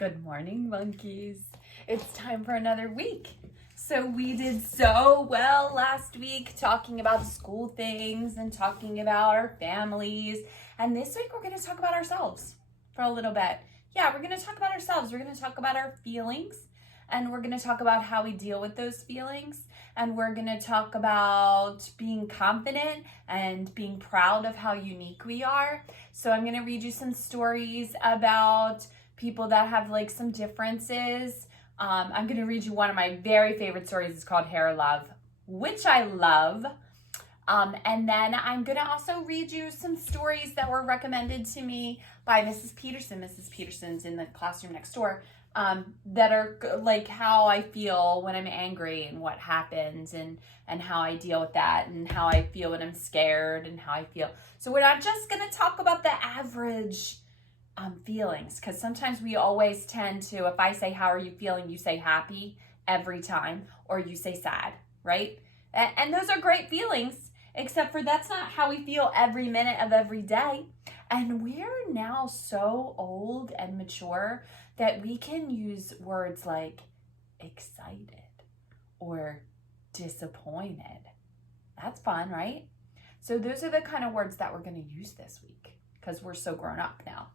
Good morning, monkeys. It's time for another week. So we did so well last week talking about school things and talking about our families. And this week we're going to talk about ourselves for a little bit. Yeah, we're going to talk about ourselves. We're going to talk about our feelings, and we're going to talk about how we deal with those feelings. And we're going to talk about being confident and being proud of how unique we are. So I'm going to read you some stories about people that have like some differences. I'm going to read you one of my very favorite stories. It's called Hair Love, which I love. And then I'm going to also read you some stories that were recommended to me by Mrs. Peterson. Mrs. Peterson's in the classroom next door, that are like how I feel when I'm angry and what happens and how I deal with that and how I feel when I'm scared and how I feel. So we're not just going to talk about the average feelings, because sometimes we always tend to, if I say, how are you feeling? You say happy every time, or you say sad, right? And those are great feelings, except for that's not how we feel every minute of every day. And we're now so old and mature that we can use words like excited or disappointed. That's fun, right? So those are the kind of words that we're going to use this week because we're so grown up now.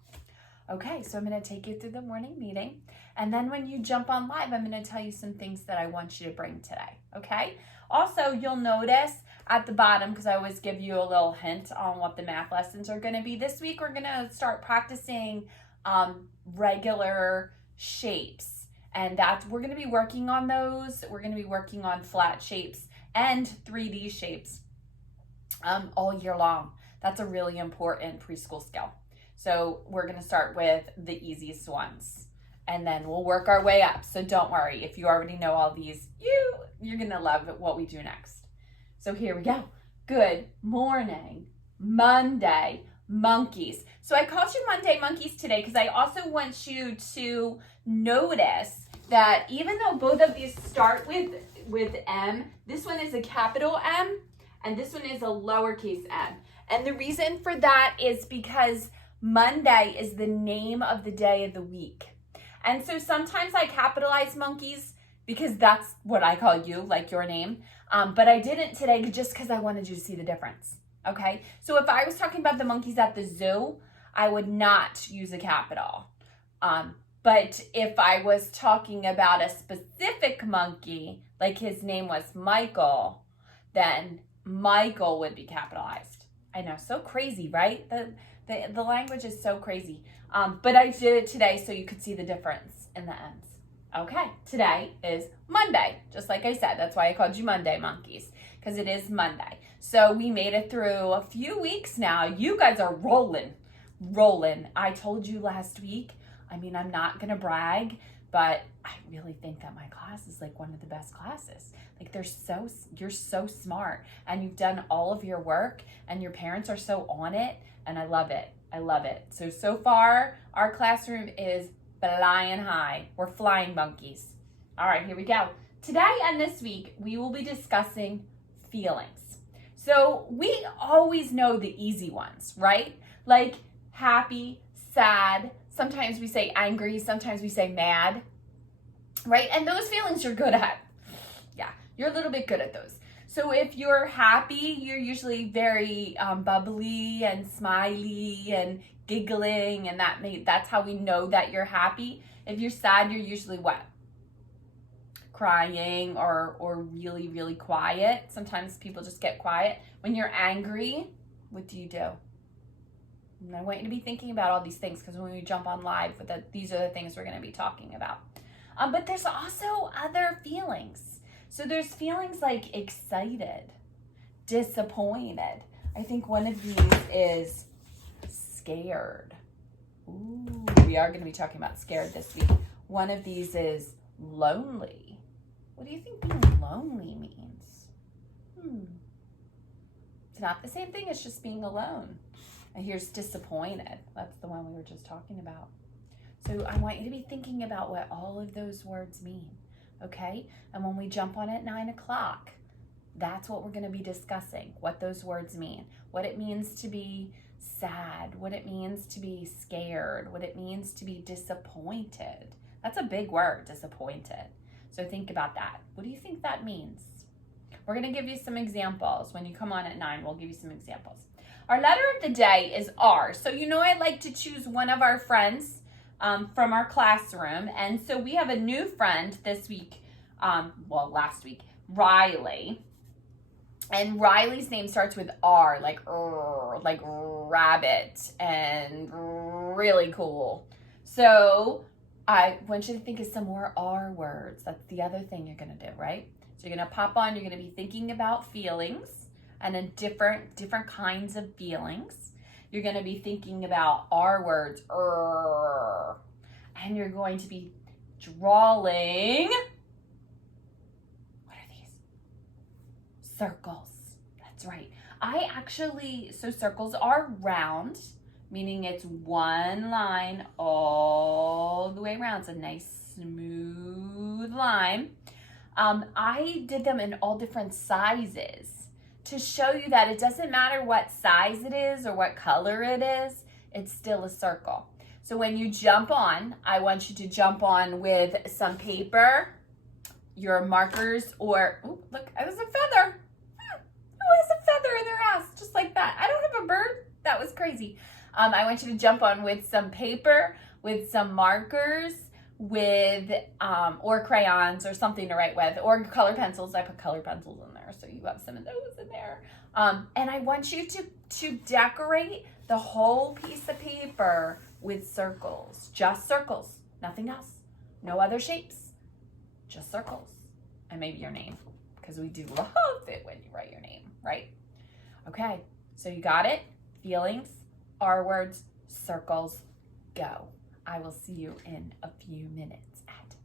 Okay, so I'm going to take you through the morning meeting. And then when you jump on live, I'm going to tell you some things that I want you to bring today. Okay? Also, you'll notice at the bottom, because I always give you a little hint on what the math lessons are going to be. This week, we're going to start practicing regular shapes. And we're going to be working on those. We're going to be working on flat shapes and 3D shapes all year long. That's a really important preschool skill. So we're going to start with the easiest ones, and then we'll work our way up. So don't worry. If you already know all these, you're going to love what we do next. So here we go. Good morning, Monday, monkeys. So I called you Monday monkeys today because I also want you to notice that even though both of these start with M, this one is a capital M and this one is a lowercase m. And the reason for that is because Monday is the name of the day of the week. And so sometimes I capitalize monkeys because that's what I call you, like your name. But I didn't today just because I wanted you to see the difference. Okay? So if I was talking about the monkeys at the zoo, I would not use a capital. But if I was talking about a specific monkey, like his name was Michael, then Michael would be capitalized. I know, so crazy, right? The language is so crazy. But I did it today so you could see the difference in the ends. Okay, today is Monday. Just like I said, that's why I called you Monday monkeys, because it is Monday. So we made it through a few weeks now. You guys are rolling. I told you last week, I'm not going to brag, but I really think that my class is like one of the best classes. Like you're so smart, and you've done all of your work, and your parents are so on it, and I love it. So far, our classroom is flying high. We're flying monkeys. All right, here we go. Today and this week, we will be discussing feelings. So we always know the easy ones, right? Like happy, sad. Sometimes we say angry. Sometimes we say mad, right? And those feelings you're good at. Yeah, you're a little bit good at those. So if you're happy, you're usually very bubbly and smiley and giggling, and that's how we know that you're happy. If you're sad, you're usually what? Crying or really, really quiet. Sometimes people just get quiet. When you're angry, what do? And I want you to be thinking about all these things, because when we jump on live, these are the things we're going to be talking about. But there's also other feelings. So there's feelings like excited, disappointed. I think one of these is scared. Ooh, we are going to be talking about scared this week. One of these is lonely. What do you think being lonely means? It's not the same thing as just being alone. And here's disappointed. That's the one we were just talking about. So I want you to be thinking about what all of those words mean. Okay? And when we jump on at 9 o'clock, that's what we're going to be discussing, what those words mean, what it means to be sad, what it means to be scared, what it means to be disappointed. That's a big word, disappointed. So think about that. What do you think that means? We're going to give you some examples. When you come on at 9, we'll give you some examples. Our letter of the day is R. So you know I like to choose one of our friends from our classroom. And so we have a new friend this week, last week, Riley. And Riley's name starts with R, like rabbit, and really cool. So I want you to think of some more R words. That's the other thing you're going to do, right? So you're going to pop on, you're going to be thinking about feelings and in different kinds of feelings. You're going to be thinking about R words, and you're going to be drawing, what are these? Circles. That's right. So circles are round, meaning it's one line all the way around. It's a nice smooth line. I did them in all different sizes to show you that it doesn't matter what size it is or what color it is, it's still a circle. So when you jump on, I want you to jump on with some paper, your markers, or, oh, look, I was a feather. Who has a feather in their ass? Just like that. I don't have a bird. That was crazy. I want you to jump on with some paper, with some markers, with or crayons or something to write with, or color pencils. I put color pencils in there, so you have some of those in there. And I want you to decorate the whole piece of paper with circles, just circles, nothing else, no other shapes, just circles, and maybe your name, because we do love it when you write your name, right? Okay, so you got it? Feelings, R words, circles, go. I will see you in a few minutes at